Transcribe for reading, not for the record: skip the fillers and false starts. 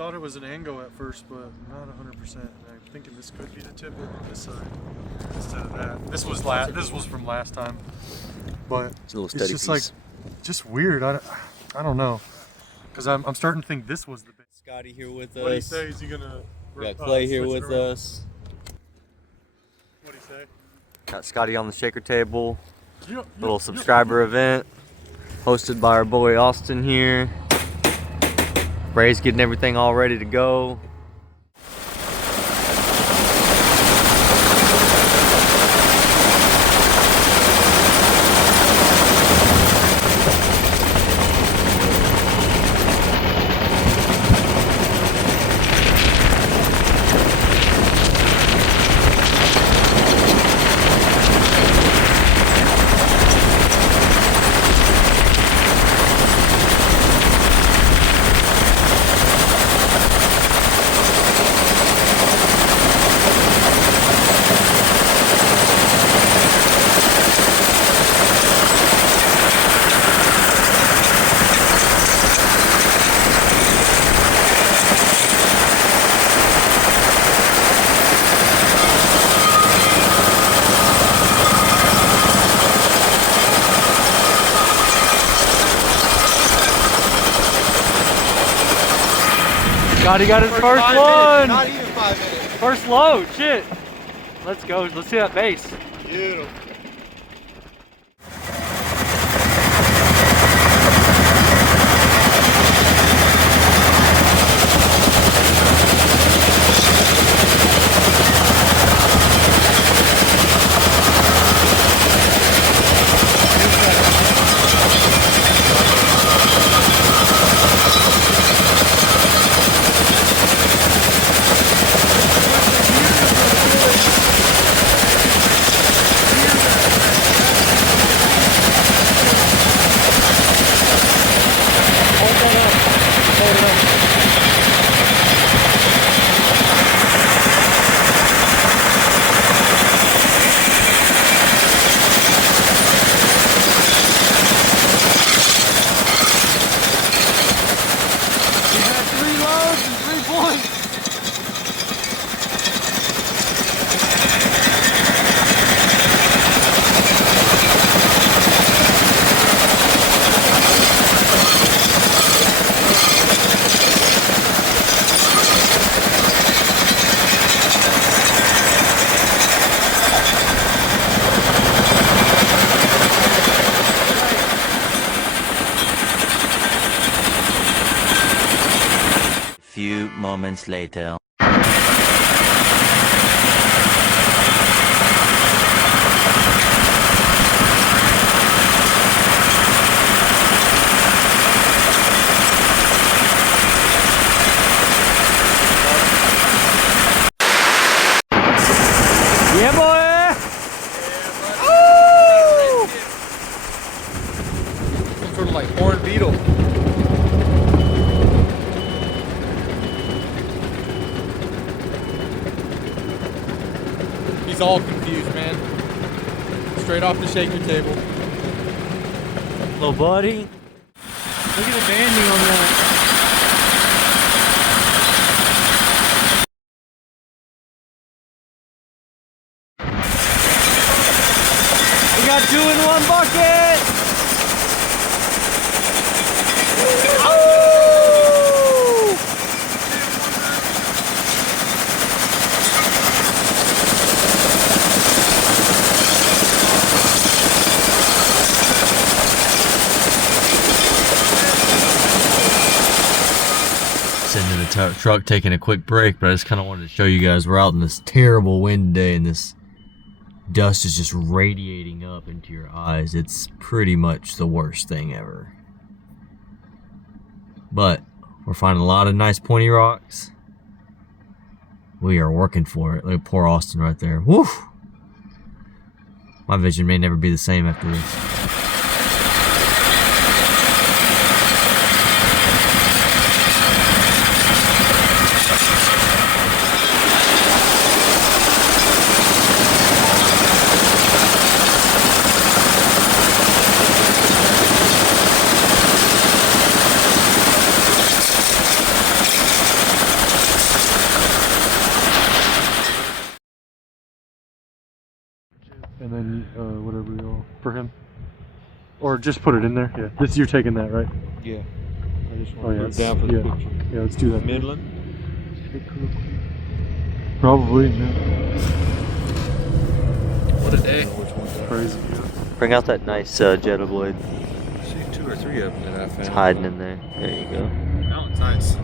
thought it was an angle at first, but not 100%. And I'm thinking this could be the tip on this side instead of that. This was from last time, but It's a little it's steady just piece. like just weird. I don't know, because I'm starting to think this was the bit. Scotty here with us. What do you say? Is he gonna? We got Clay here switch it with around? us. What do you say? Got Scotty on the shaker table. Yep, Little subscriber event hosted by our boy Austin here. Ray's getting everything all ready to go. Scotty got his first one! Not even 5 minutes. First load, shit! Let's go, let's see that base. Beautiful. Few moments later. Yeah, boy! Some sort of like horned beetle. He's all confused, man. Straight off the shaker table. Little buddy. Look at the banding on that. We got 2 in 1 bucket! Oh! Sitting in the truck taking a quick break, but I just kind of wanted to show you guys we're out in this terrible wind day and this dust is just radiating up into your eyes. It's pretty much the worst thing ever. But we're finding a lot of nice pointy rocks. We are working for it. Look at poor Austin right there. Woo! My vision may never be the same after this. all for him. Or just put it in there. Yeah. This you're taking that, right? Yeah. I just Oh, want yeah, to put it down for the yeah. picture. Yeah, let's do that. Midland. Probably. Yeah. What a day. Crazy. Yeah. Bring out that nice Jetta blade. I see 2 or 3 of them that I found. It's hiding in there. There you go. That one's nice.